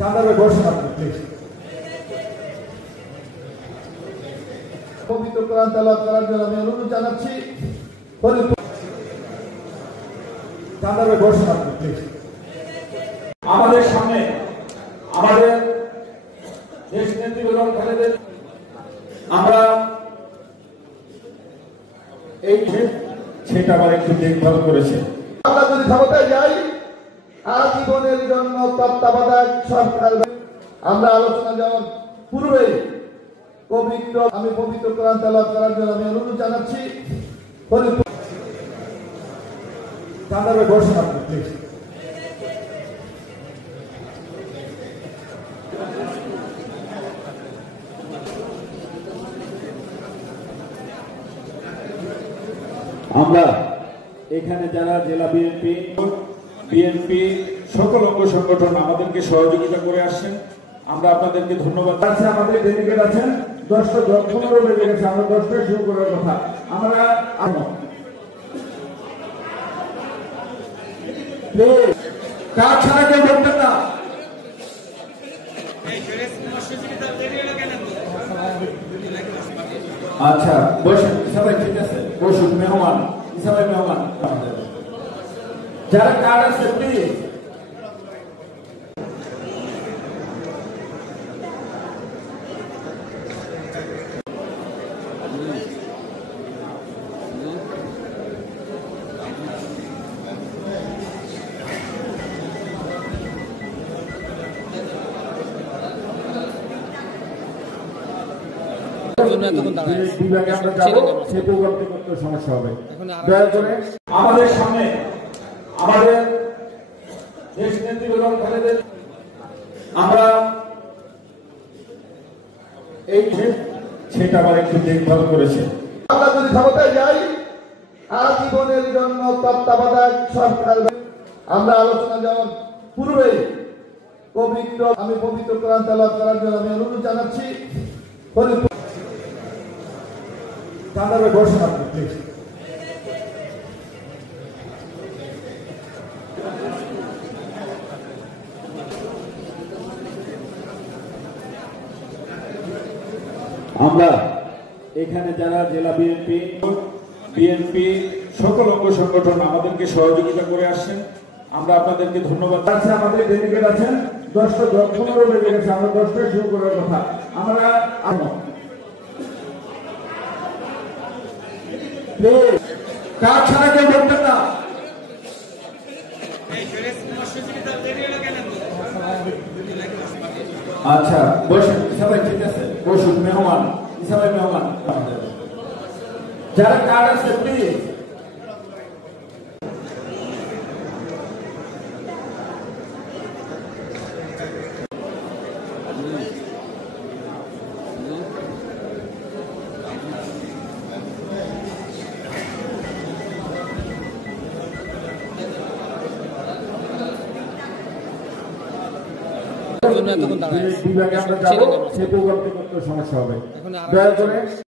চাঁদাবে বসুন আপনি প্লিজ। পবিত্র কোরআন তেলাওয়াত করার জন্য আমি অনুরোধ জানাচ্ছি। চাঁদাবে বসুন আপনি প্লিজ। আমাদের সামনে আমাদের দেশ নেত্রী বেগম খালেদা আমরা এই সেটা আবার একটু দেখভাল করেছে। আমরা যদি ক্ষমতায় যাই আজীবনের জন্য তত্ত্বাবধায়ক সরকার। আমরা আলোচনা যাওয়ার পূর্বে আমি পবিত্র কোরআন তেলাওয়াত করার জন্য আমি অনুরোধ জানাচ্ছি। চাঁদাবে বসুন আপনি প্লিজ। আমরা এখানে যারা জেলা বিএনপি সকল অঙ্গ সংগঠন আমাদেরকে সহযোগিতা করে আসছেন, আমরা আপনাদেরকে ধন্যবাদ। আমাদের ডেলিগেট আছেন 10-15 বেজে গেছে, আমরা 10টায় শুরু করার কথা। আমরা কাজ ছাড়া কেউ বলতেন না। আচ্ছা বসুন সবাই, ঠিক আছে বসুন। মেহমান সবাই মেহমান যারা কার্ড আছে প্লিজ। সমস্যা হবে, দয়া করে আমাদের সামনে আমাদের দেশ নেত্রী বেগম খালেদা আমরা এই সেটা আবার একটু দেখভাল করেছে। আমরা যদি ক্ষমতায় যাই আজীবনের জন্য তত্ত্বাবধায়ক সরকার। আমরা আলোচনা যাওয়ার পূর্বে আমি পবিত্র কোরআন তেলাওয়াত করার জন্য আমি অনুরোধ জানাচ্ছি। চাঁদাবে বসুন আপনি প্লিজ। আমরা এখানে যারা জেলা বিএনপি সকল অঙ্গ সংগঠন আমাদেরকে সহযোগিতা করে আসছেন, আমরা আপনাদেরকে ধন্যবাদ। আমাদের ডেলিগেট আছেন 10-15 বেজে গেছে, আমরা 10টায় শুরু করার কথা। আমরা কাজ ছাড়া কেউ বলতেন না। আচ্ছা বসুন সবাই, ঠিক আছে বসুন। মেহমান সবাই মেহমান যারা কার্ড আছে প্লিজ। সমস্যা হবে, দয়া করে